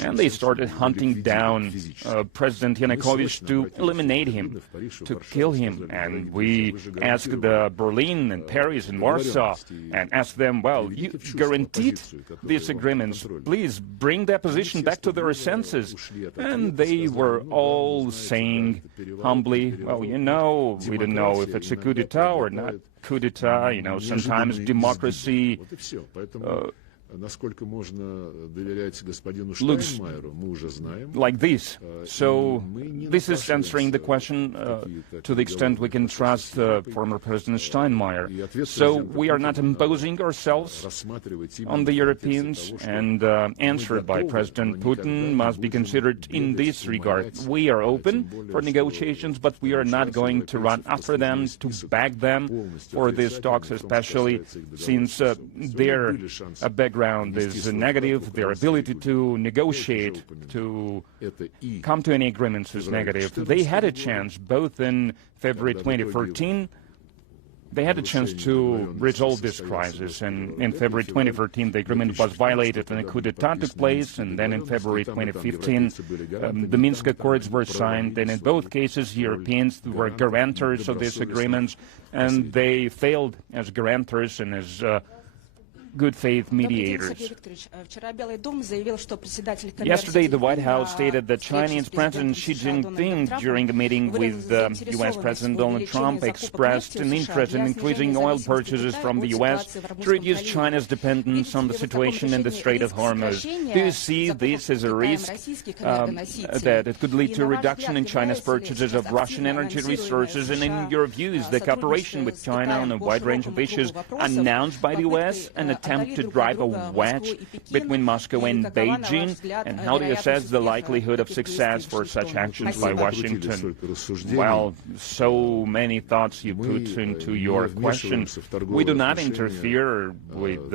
And they started hunting down President Yanukovych to eliminate him, to kill him. And we asked Berlin and Paris and Warsaw and asked them, well, you guaranteed these agreements. Please bring the opposition back to their senses. And they were all saying humbly, well, you know, we don't know if it's a coup d'etat or not coup d'etat. You know, sometimes democracy looks like this. So this is answering the question to the extent we can trust former President Steinmeier. So we are not imposing ourselves on the Europeans, and answer by President Putin must be considered in this regard. We are open for negotiations, but we are not going to run after them, to beg them for these talks, especially since their background is negative, their ability to negotiate, to come to any agreements is negative. They had a chance, both in February 2013, they had a chance to resolve this crisis, and in February 2013 the agreement was violated and a coup d'etat took place, and then in February 2015 the Minsk Accords were signed, and in both cases Europeans were guarantors of these agreements, and they failed as guarantors and as good faith mediators. Yesterday, the White House stated that Chinese President Xi Jinping, during a meeting with U.S. President Donald Trump, expressed an interest in increasing oil purchases from the U.S. to reduce China's dependence on the situation in the Strait of Hormuz. Do you see this as a risk that it could lead to a reduction in China's purchases of Russian energy resources? And in your views, the cooperation with China on a wide range of issues announced by the U.S. and attempt to drive a wedge between Moscow and Beijing? And how do you assess the likelihood of success for such actions by Washington? Well, so many thoughts you put into your question. We do not interfere with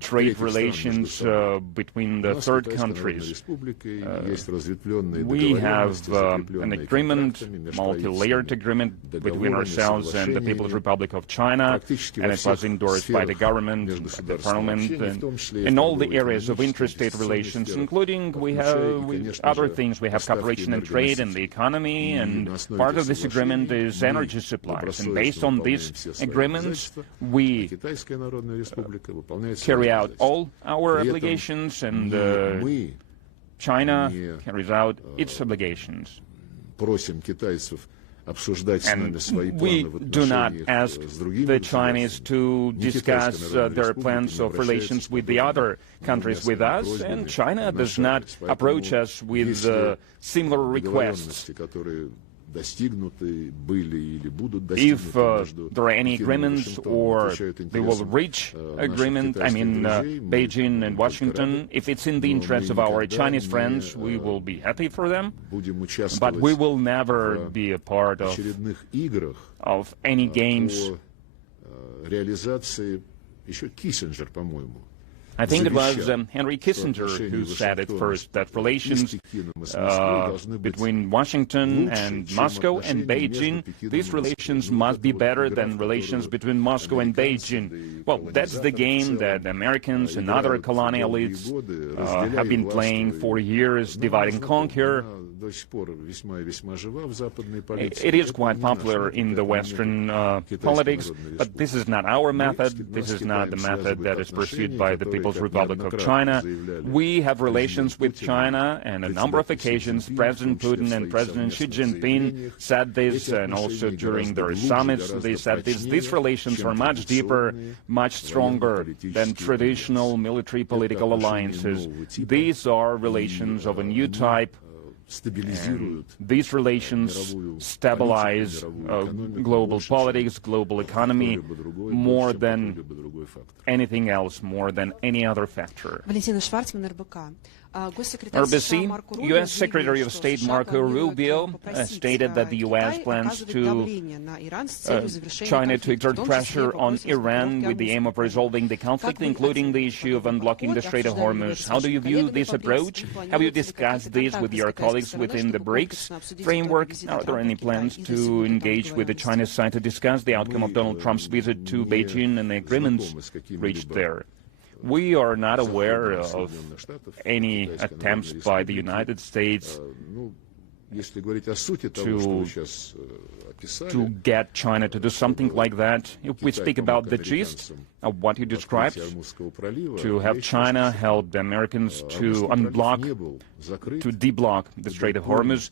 trade relations between the third countries. We have an agreement, multi-layered agreement between ourselves and the People's Republic of China, and it was endorsed by the government, the parliament, and in all the areas of interstate relations, including we have other things. We have cooperation and trade and the economy, and part of this agreement is energy supplies. And based on these agreements, we carry out all our obligations, and China carries out its obligations. And we do not ask the Chinese to discuss their plans of relations with the other countries with us, and China does not approach us with similar requests. If there are any agreements or they will reach agreement, I mean Beijing and Washington, if it's in the interest of our Chinese friends, we will be happy for them, but we will never be a part of any games. I think it was Henry Kissinger who said it first, that relations between Washington and Moscow and Beijing, these relations must be better than relations between Moscow and Beijing. Well, that's the game that the Americans and other colonialists have been playing for years, divide and conquer. It is quite popular in the Western politics, but this is not our method. This is not the method that is pursued by the People's Republic of China. We have relations with China, and on a number of occasions President Putin and President Xi Jinping said this, and also during their summits they said this. These relations are much deeper, much stronger than traditional military political alliances. These are relations of a new type. And these relations stabilize global politics, global economy, more than anything else, more than any other factor. RBC, U.S. Secretary of State Marco Rubio stated that the U.S. plans China to exert pressure on Iran with the aim of resolving the conflict, including the issue of unblocking the Strait of Hormuz. How do you view this approach? Have you discussed this with your colleagues within the BRICS framework? Are there any plans to engage with the Chinese side to discuss the outcome of Donald Trump's visit to Beijing and the agreements reached there? We are not aware of any attempts by the United States to get China to do something like that. If we speak about the gist of what you described, to have China help the Americans to deblock the Strait of Hormuz,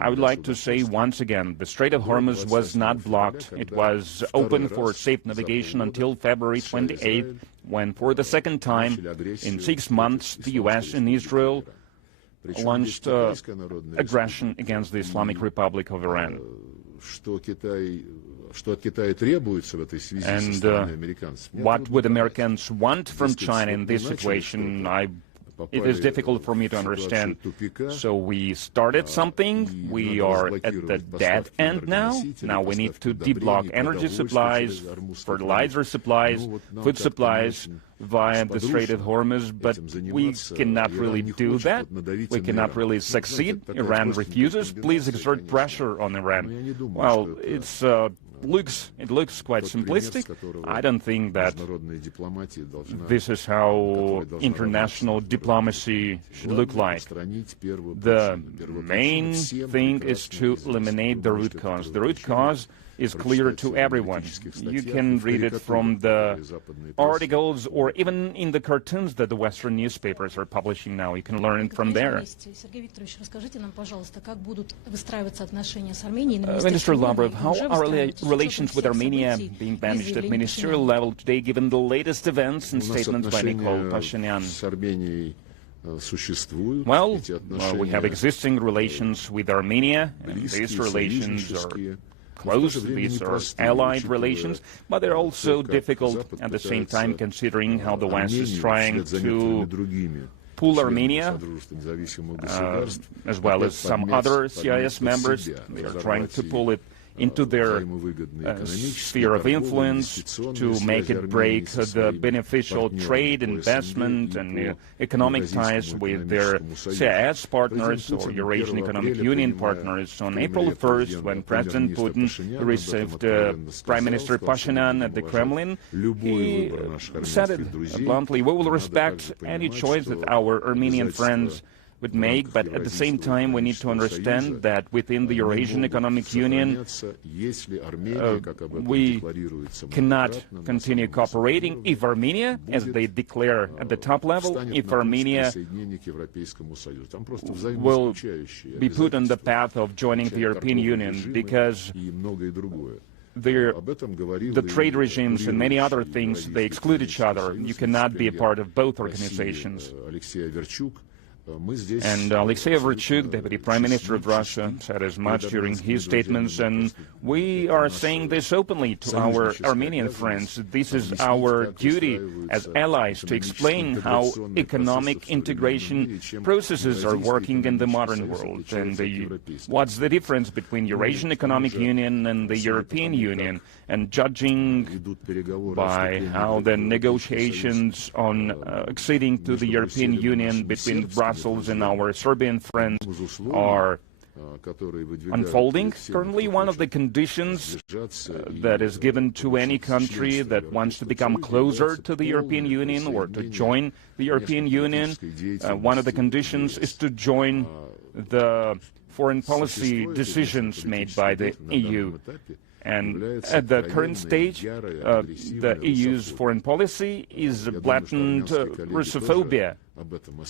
I would like to say once again, the Strait of Hormuz was not blocked. It was open for safe navigation until February 28th, when for the second time in 6 months, the U.S. and Israel launched aggression against the Islamic Republic of Iran. And what would Americans want from China in this situation? It is difficult for me to understand. So we started something, we are at the dead end now. Now we need to deblock energy supplies, fertilizer supplies, food supplies via the Strait of Hormuz, but we cannot really do that. We cannot really succeed. Iran refuses. Please exert pressure on Iran. Well, it looks quite simplistic. I don't think that this is how international diplomacy should look like. The main thing is to eliminate the root cause. The root cause is clear to everyone. You can read it from the articles or even in the cartoons that the Western newspapers are publishing now. You can learn it from there. Minister Lavrov, how are relations with Armenia being managed at ministerial level today, given the latest events and statements by Nikol Pashinyan? Well, we have existing relations with Armenia, and these relations are close. These are allied relations, but they're also difficult at the same time, considering how the West is trying to pull Armenia, as well as some other CIS members. They are trying to pull it into their sphere of influence to make it break the beneficial trade, investment, and economic ties with their CIS partners or Eurasian Economic Union partners. On April 1st, when President Putin received Prime Minister Pashinyan at the Kremlin, he said it bluntly: we will respect any choice that our Armenian friends would make, but at the same time we need to understand that within the Eurasian Economic Union we cannot continue cooperating if Armenia, as they declare at the top level, if Armenia will be put on the path of joining the European Union, because the trade regimes and many other things, they exclude each other. You cannot be a part of both organizations. And Alexei Verchuk, Deputy Prime Minister of Russia, said as much during his statements, and we are saying this openly to our Armenian friends. This is our duty as allies to explain how economic integration processes are working in the modern world, and what's the difference between Eurasian Economic Union and the European Union. And judging by how the negotiations on acceding to the European Union between Brussels and our Serbian friends are unfolding currently, one of the conditions that is given to any country that wants to become closer to the European Union or to join the European Union, one of the conditions is to join the foreign policy decisions made by the EU. And at the current stage, the EU's foreign policy is blatant Russophobia.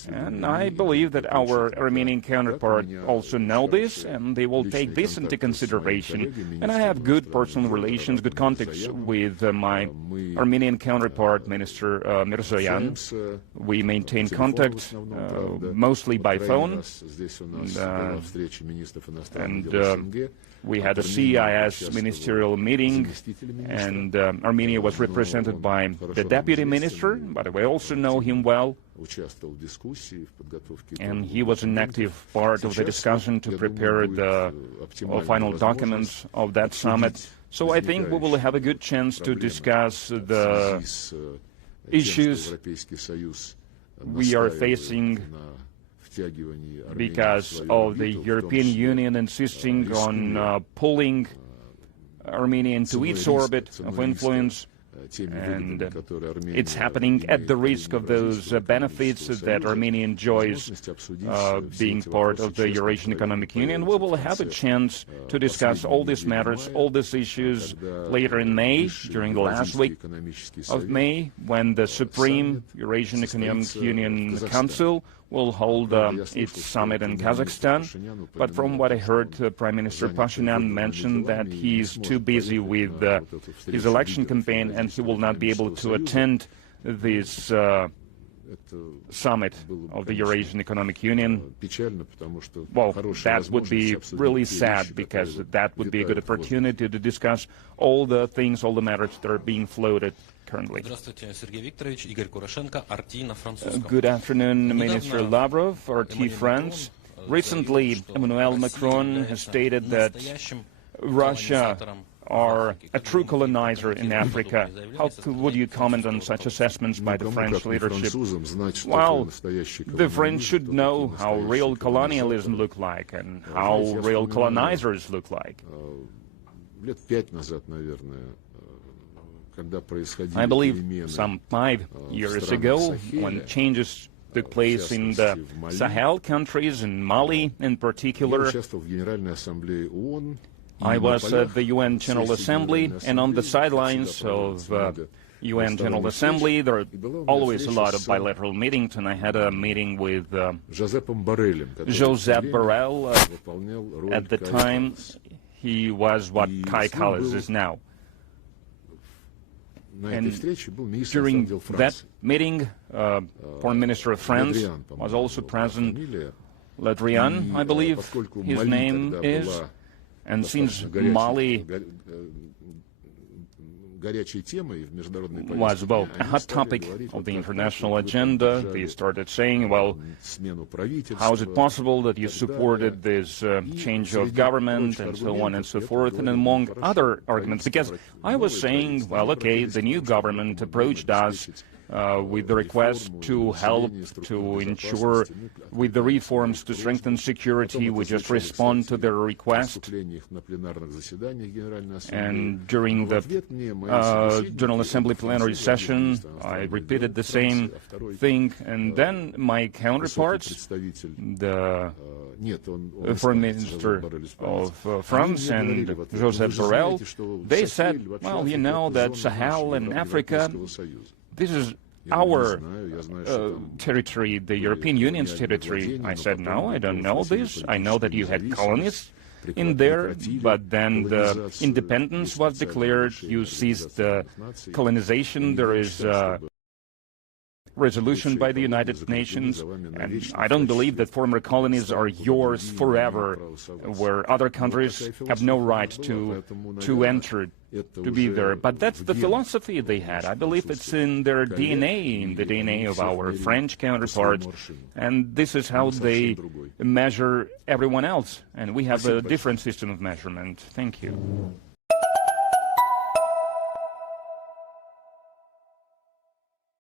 And I believe that our Armenian counterpart also know this, and they will take this into consideration. And I have good personal relations, good contacts with my Armenian counterpart, Minister Mirzoyan. We maintain contact mostly by phone. We had a CIS ministerial meeting, and Armenia was represented by the deputy minister, but I also know him well. And he was an active part of the discussion to prepare the final documents of that summit. So I think we will have a good chance to discuss the issues we are facing because of the European Union insisting on pulling Armenia into its orbit of influence. And it's happening at the risk of those benefits that Armenia enjoys being part of the Eurasian Economic Union. We will have a chance to discuss all these matters, all these issues later in May, during the last week of May, when the Supreme Eurasian Economic Union Council will hold its summit in Kazakhstan. But from what I heard, Prime Minister Pashinyan mentioned that he's too busy with his election campaign and he will not be able to attend this summit of the Eurasian Economic Union. Well, that would be really sad, because that would be a good opportunity to discuss all the things, all the matters that are being floated currently. Good afternoon, Minister Lavrov, RT France. Recently, Emmanuel Macron has stated that Russia are a true colonizer in Africa. How would you comment on such assessments by the French leadership? Well, the French should know how real colonialism look like and how real colonizers look like. I believe some 5 years ago, when changes took place in the Sahel countries, in Mali in particular, I was at the UN General Assembly, and on the sidelines of UN General Assembly, there are always a lot of bilateral meetings, and I had a meeting with Josep Borrell. At the time, he was what Kai Kallas is now. And during that meeting, Foreign Minister of France was also present, Le Drian, I believe his name is. And since Mali was, well, a hot topic of the international agenda, they started saying, well, how is it possible that you supported this change of government and so on and so forth, and among other arguments, because I was saying, well, okay, the new government approached us with the request to help to ensure with the reforms to strengthen security. We just respond to their request. And during the General Assembly plenary session, I repeated the same thing. And then my counterparts, the Foreign Minister of France and Josep Borrell, they said, well, you know that Sahel and Africa, this is our territory, the European Union's territory. I said, no, I don't know this. I know that you had colonies in there, but then the independence was declared. You ceased the colonization. There is a resolution by the United Nations, and I don't believe that former colonies are yours forever, where other countries have no right to enter, to be there. But that's the philosophy they had. I believe it's in their DNA, in the DNA of our French counterparts, and this is how they measure everyone else. And we have a different system of measurement. Thank you.